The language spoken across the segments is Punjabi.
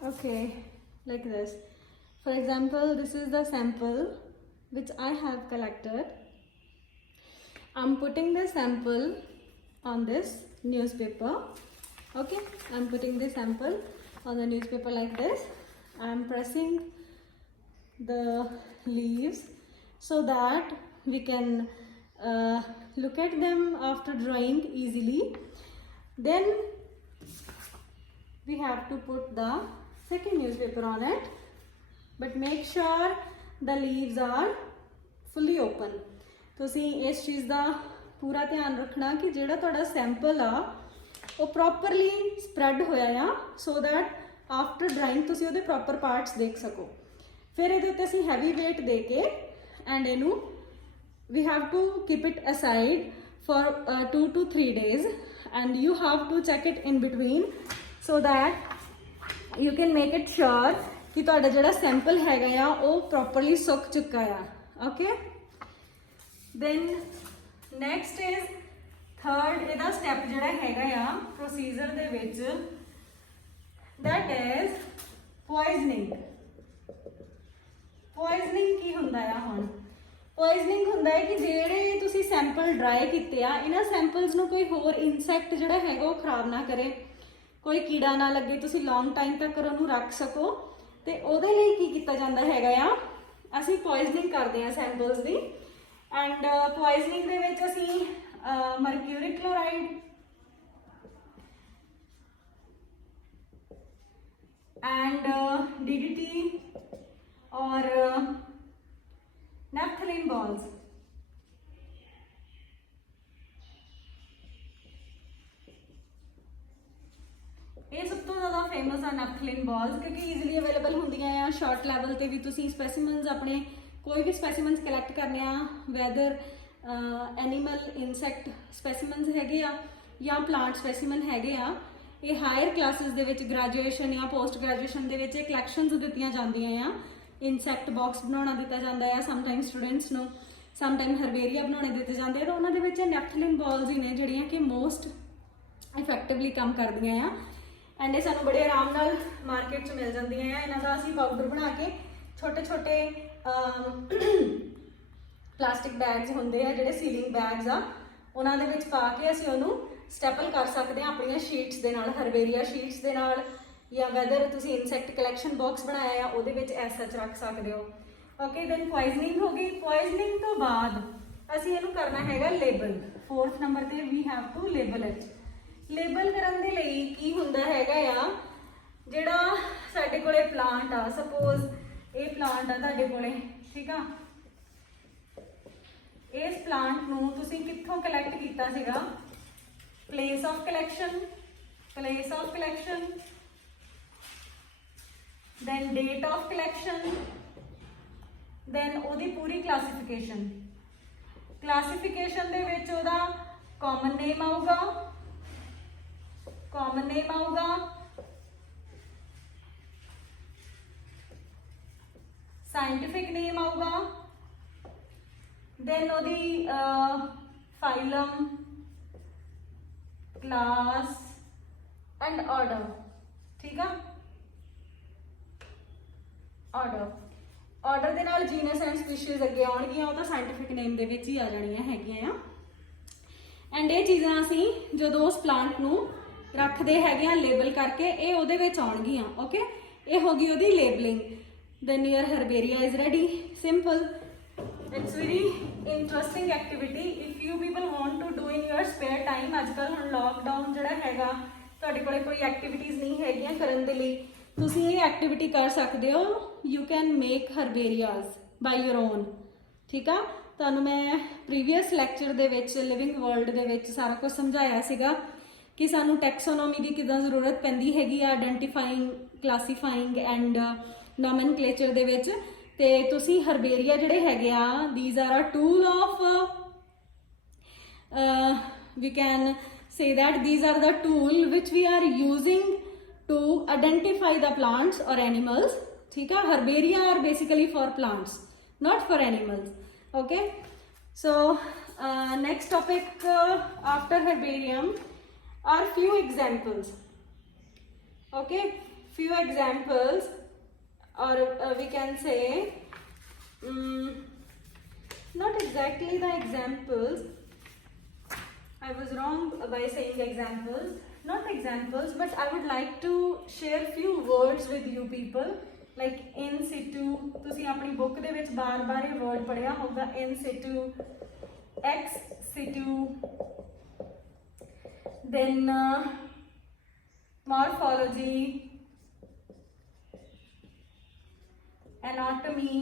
Okay, like this. For example, this is the sample which I have collected. I'm putting the sample on this newspaper. Okay, I'm putting the sample on the newspaper like this. I'm pressing the leaves so that we can look at them after drying easily. Then we have to put the second newspaper on it, but make sure the leaves are fully open. ਤੁਸੀਂ ਇਸ ਚੀਜ਼ ਦਾ ਪੂਰਾ ਧਿਆਨ ਰੱਖਣਾ ਕਿ ਜਿਹੜਾ ਤੁਹਾਡਾ ਸੈਂਪਲ ਆ ਉਹ ਪ੍ਰੋਪਰਲੀ ਸਪਰੈਡ ਹੋਇਆ ਆ ਸੋ ਦੈਟ ਆਫਟਰ ਡਰਾਇੰਗ ਤੁਸੀਂ ਉਹਦੇ ਪ੍ਰੋਪਰ ਪਾਰਟਸ ਦੇਖ ਸਕੋ। ਫਿਰ ਇਹਦੇ ਉੱਤੇ ਅਸੀਂ ਹੈਵੀ ਵੇਟ ਦੇ ਕੇ ਐਂਡ ਇਹਨੂੰ we have to keep it aside for 2 to 3 days and you have to check it in between so that you can make it sure ਕਿ ਤੁਹਾਡਾ ਜਿਹੜਾ ਸੈਂਪਲ ਹੈਗਾ ਆ ਉਹ ਪ੍ਰੋਪਰਲੀ ਸੁੱਕ ਚੁੱਕਾ ਆ। Okay, then next is third ਇਹਦਾ ਸਟੈਪ ਜਿਹੜਾ ਹੈਗਾ ਆ ਪ੍ਰੋਸੀਜਰ ਦੇ ਵਿੱਚ that is poisoning। poisoning ਕੀ ਹੁੰਦਾ ਆ? ਹੁਣ poisoning ਹੁੰਦਾ ਹੈ ਕਿ ਜਿਹੜੇ ਤੁਸੀਂ ਸੈਂਪਲ ਡਰਾਈ ਕੀਤੇ ਆ ਇਹਨਾਂ ਸੈਂਪਲਸ ਨੂੰ ਕੋਈ ਹੋਰ ਇਨਸੈਕਟ ਜਿਹੜਾ ਹੈਗਾ ਉਹ ਖਰਾਬ ਨਾ ਕਰੇ, ਕੋਈ ਕੀੜਾ ਨਾ ਲੱਗੇ, ਤੁਸੀਂ ਲੌਂਗ ਟਾਈਮ ਤੱਕ ਉਹਨੂੰ ਰੱਖ ਸਕੋ। ਤੇ ਉਹਦੇ ਲਈ ਕੀ ਕੀਤਾ ਜਾਂਦਾ ਹੈਗਾ ਆ, ਅਸੀਂ ਪੋਇਜ਼ਨਿੰਗ ਕਰਦੇ ਆ ਸੈਂਪਲਸ ਦੀ। ਐਂਡ ਪੋਇਜ਼ਨਿੰਗ ਦੇ ਵਿੱਚ ਅਸੀਂ ਮਰਕਿਊਰਿਕ ਕਲੋਰਾਈਡ ਐਂਡ DDT ਔਰ naphthalene balls ਇਹ ਸਭ ਤੋਂ ਜ਼ਿਆਦਾ ਫੇਮਸ ਆ naphthalene balls ਕਿਉਂਕਿ ਈਜ਼ੀਲੀ ਅਵੇਲੇਬਲ ਹੁੰਦੀਆਂ ਆ। ਸ਼ਾਰਟ ਲੈਵਲ ਤੇ ਵੀ ਤੁਸੀਂ ਸਪੈਸੀਮਨਸ ਆਪਣੇ ਕੋਈ ਵੀ ਸਪੈਸੀਮਨਸ ਕਲੈਕਟ ਕਰਨੇ ਆ, ਵੈਦਰ ਐਨੀਮਲ ਇਨਸੈਕਟ ਸਪੈਸੀਮਨਸ ਹੈਗੇ ਆ ਜਾਂ ਪਲਾਂਟ ਸਪੈਸੀਮਨ ਹੈਗੇ ਆ, ਇਹ ਹਾਇਰ ਕਲਾਸਿਸ ਦੇ ਵਿੱਚ ਗ੍ਰੈਜੂਏਸ਼ਨ ਜਾਂ ਪੋਸਟ ਗ੍ਰੈਜੂਏਸ਼ਨ ਦੇ ਵਿੱਚ ਇਹ ਕਲੈਕਸ਼ਨਸ ਦਿੱਤੀਆਂ ਜਾਂਦੀਆਂ ਆ। ਇਨਸੈਕਟ ਬਾਕਸ ਬਣਾਉਣਾ ਦਿੱਤਾ ਜਾਂਦਾ ਹੈ ਸਮਟਾਈਮ ਸਟੂਡੈਂਟਸ ਨੂੰ, ਸਮਟਾਈਮ ਹਰਬੇਰੀਆ ਬਣਾਉਣੇ ਦਿੱਤੇ ਜਾਂਦੇ ਆ। ਤਾਂ ਉਹਨਾਂ ਦੇ ਵਿੱਚ ਨੈਪਥਲਿਨ ਬਾਲਸ ਹੀ ਨੇ ਜਿਹੜੀਆਂ ਕਿ ਮੋਸਟ ਇਫੈਕਟਿਵਲੀ ਕੰਮ ਕਰਦੀਆਂ ਆ। ਐਂਡ ਇਹ ਸਾਨੂੰ ਬੜੇ ਆਰਾਮ ਨਾਲ ਮਾਰਕੀਟ 'ਚ ਮਿਲ ਜਾਂਦੀਆਂ ਆ। ਇਹਨਾਂ ਦਾ ਅਸੀਂ ਪਾਊਡਰ ਬਣਾ ਕੇ ਛੋਟੇ ਛੋਟੇ ਪਲਾਸਟਿਕ ਬੈਗਸ ਹੁੰਦੇ ਆ ਜਿਹੜੇ ਸੀਲਿੰਗ ਬੈਗਸ ਆ, ਉਹਨਾਂ ਦੇ ਵਿੱਚ ਪਾ ਕੇ ਅਸੀਂ ਉਹਨੂੰ ਸਟੈਪਲ ਕਰ ਸਕਦੇ ਹਾਂ ਆਪਣੀਆਂ ਸ਼ੀਟਸ ਦੇ ਨਾਲ, ਹਰਬੇਰੀਆ ਸ਼ੀਟਸ ਦੇ ਨਾਲ, ਜਾਂ ਵੈਦਰ ਤੁਸੀਂ ਇਨਸੈਕਟ ਕਲੈਕਸ਼ਨ ਬਾਕਸ ਬਣਾਇਆ ਆ ਉਹਦੇ ਵਿੱਚ ਐਸ ਸੱਚ ਰੱਖ ਸਕਦੇ ਹੋ। ਓਕੇ, ਦੈਨ ਪੋਇਜ਼ਨਿੰਗ ਹੋ ਗਈ। ਪੋਇਜ਼ਨਿੰਗ ਤੋਂ ਬਾਅਦ ਅਸੀਂ ਇਹਨੂੰ ਕਰਨਾ ਹੈਗਾ ਲੇਬਲ। 4th ਨੰਬਰ ਤੇ we have to label it. Label ਕਰਨ ਦੇ ਲਈ ਕੀ ਹੁੰਦਾ ਹੈਗਾ ਆ, ਜਿਹੜਾ ਸਾਡੇ ਕੋਲੇ ਪਲਾਂਟ ਆ, ਸਪੋਜ਼ ਇਹ ਪਲਾਂਟ ਆ ਤੁਹਾਡੇ ਕੋਲੇ, ਠੀਕ ਆ, ਇਸ ਪਲਾਂਟ ਨੂੰ ਤੁਸੀਂ ਕਿੱਥੋਂ ਕਲੈਕਟ ਕੀਤਾ ਸੀਗਾ? Place of collection, place of collection, then date of collection, then ਉਹਦੀ ਪੂਰੀ ਕਲਾਸੀਫਿਕੇਸ਼ਨ। ਕਲਾਸੀਫਿਕੇਸ਼ਨ ਦੇ ਵਿੱਚ ਉਹਦਾ ਕਾਮਨ ਨੇਮ ਆਊਗਾ, ਕਾਮਨ ਨੇਮ ਆਊਗਾ, ਸਾਇੰਟਿਫਿਕ ਨੇਮ ਆਊਗਾ, then ਉਹਦੀ ਫਾਈਲਮ, ਕਲਾਸ ਐਂਡ ਆਰਡਰ। ਠੀਕ ਆ, ਆਰਡਰ ਦੇ ਨਾਲ ਜੀਨਸ ਐਂਡ ਸਪੀਸ਼ੀਜ਼ ਅੱਗੇ ਆਉਣਗੀਆਂ, ਉਹ ਤਾਂ ਸਾਇੰਟਿਫਿਕ ਨੇਮ ਦੇ ਵਿੱਚ ਹੀ ਆ ਜਾਣੀਆਂ ਹੈਗੀਆਂ ਆ। ਐਂਡ ਇਹ ਚੀਜ਼ਾਂ ਅਸੀਂ ਜਦੋਂ ਉਸ ਪਲਾਂਟ ਨੂੰ ਰੱਖਦੇ ਹੈਗੇ ਆ ਲੇਬਲ ਕਰਕੇ, ਇਹ ਉਹਦੇ ਵਿੱਚ ਆਉਣਗੀਆਂ। ਓਕੇ, ਇਹ ਹੋ ਗਈ ਉਹਦੀ labelling. Then your herbaria is ready. Simple, it's very interesting activity if you people want to do in your spare time. ਅੱਜ ਕੱਲ੍ਹ ਹੁਣ ਲੋਕਡਾਊਨ ਜਿਹੜਾ ਹੈਗਾ, ਤੁਹਾਡੇ ਕੋਲੇ ਕੋਈ ਐਕਟੀਵਿਟੀਜ਼ ਨਹੀਂ ਹੈਗੀਆਂ ਕਰਨ ਦੇ ਲਈ, ਤੁਸੀਂ ਇਹ ਐਕਟੀਵਿਟੀ ਕਰ ਸਕਦੇ ਹੋ। You can make herbarias by your own. ਠੀਕ ਆ, ਤੁਹਾਨੂੰ ਮੈਂ ਪ੍ਰੀਵੀਅਸ ਲੈਕਚਰ ਦੇ ਵਿੱਚ ਲਿਵਿੰਗ ਵਰਲਡ ਦੇ ਵਿੱਚ ਸਾਰਾ ਕੁਝ ਸਮਝਾਇਆ ਸੀਗਾ ਕਿ ਸਾਨੂੰ ਟੈਕਸੋਨੋਮੀ ਦੀ ਕਿੱਦਾਂ ਜ਼ਰੂਰਤ ਪੈਂਦੀ ਹੈਗੀ ਆ, ਆਇਡੈਂਟੀਫਾਈਂਗ, ਕਲਾਸੀਫਾਈਂਗ ਐਂਡ ਨੋਮਨਕਲੇਚਰ ਦੇ ਵਿੱਚ। ਤੇ ਤੁਸੀਂ ਹਰਬੇਰੀਆ ਜਿਹੜੇ ਹੈਗੇ ਆ, these are a tool of we can say that these are the tool which we are using to identify the plants or animals. ठीक है, herbaria are basically for plants, not for animals. Okay, so next topic after herbarium are few examples. Okay, few examples, or we can say not exactly the examples, I was wrong by saying examples, not examples, but I would like to share few words with you people, like in situ. ਤੁਸੀਂ ਆਪਣੀ ਬੁੱਕ ਦੇ ਵਿੱਚ ਬਾਰ-ਬਾਰ ਇਹ word ਪੜਿਆ ਹੋਗਾ, in situ, ex situ, then morphology, anatomy,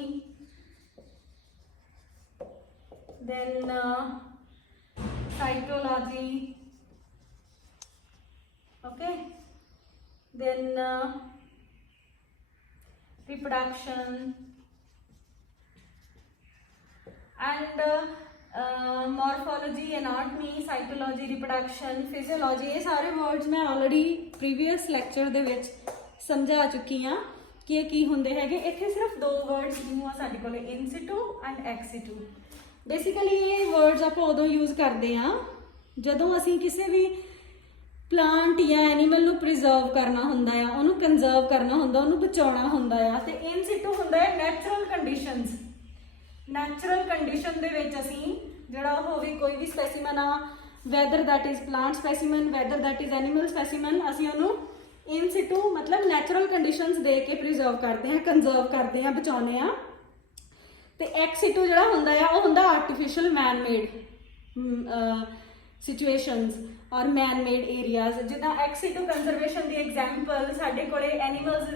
then cytology, okay, then reproduction, and morphology, anatomy, cytology, reproduction, physiology, ये सारे words मैं already previous lecture ਦੇ ਵਿੱਚ ਸਮਝਾ ਚੁੱਕੀ ਹਾਂ ਕਿ ਇਹ ਕੀ ਹੁੰਦੇ ਹੈਗੇ। ਇੱਥੇ ਸਿਰਫ ਦੋ words new ਆ ਸਾਡੇ ਕੋਲੇ, in situ and ex situ। Basically ਇਹ ਵਰਡਸ ਆਪਾਂ ਉਦੋਂ ਯੂਜ਼ ਕਰਦੇ ਹਾਂ ਜਦੋਂ ਅਸੀਂ ਕਿਸੇ ਵੀ ਪਲਾਂਟ ਜਾਂ ਐਨੀਮਲ ਨੂੰ ਪ੍ਰੀਜ਼ਰਵ ਕਰਨਾ ਹੁੰਦਾ ਆ, ਉਹਨੂੰ ਕੰਜ਼ਰਵ ਕਰਨਾ ਹੁੰਦਾ, ਉਹਨੂੰ ਬਚਾਉਣਾ ਹੁੰਦਾ ਆ। ਤੇ ਇਨ ਸਿਟੂ ਹੁੰਦਾ ਹੈ ਨੈਚੁਰਲ ਕੰਡੀਸ਼ਨਸ। ਨੈਚੁਰਲ ਕੰਡੀਸ਼ਨ ਦੇ ਵਿੱਚ ਅਸੀਂ ਜਿਹੜਾ ਹੋਵੇ ਕੋਈ ਵੀ ਸਪੈਸੀਮਨ ਆ, weather that is plant ਸਪੈਸੀਮਨ, weather that is animal ਸਪੈਸੀਮਨ, ਅਸੀਂ ਉਹਨੂੰ ਇਨ ਸਿਟੂ ਮਤਲਬ ਨੈਚੁਰਲ ਕੰਡੀਸ਼ਨਸ ਦੇ ਕੇ ਪ੍ਰੀਜ਼ਰਵ ਕਰਦੇ ਹਾਂ, ਕੰਜ਼ਰਵ ਕਰਦੇ ਹਾਂ, ਬਚਾਉਂਦੇ ਹਾਂ। ਤੇ ਐਕਸ ਸਿਟੂ ਜਿਹੜਾ ਹੁੰਦਾ ਆ ਉਹ ਹੁੰਦਾ ਆਰਟੀਫਿਸ਼ੀਅਲ ਮੈਨ ਮੇਡ ਸਿਚੁਏਸ਼ਨਸ ਔਰ ਮੈਨ ਮੇਡ ਏਰੀਆਜ਼। ਜਿੱਦਾਂ ਐਕਸ ਸਿਟੂ ਕੰਜ਼ਰਵੇਸ਼ਨ ਦੀ ਐਗਜ਼ਾਮਪਲ ਸਾਡੇ ਕੋਲੇ ਐਨੀਮਲਸ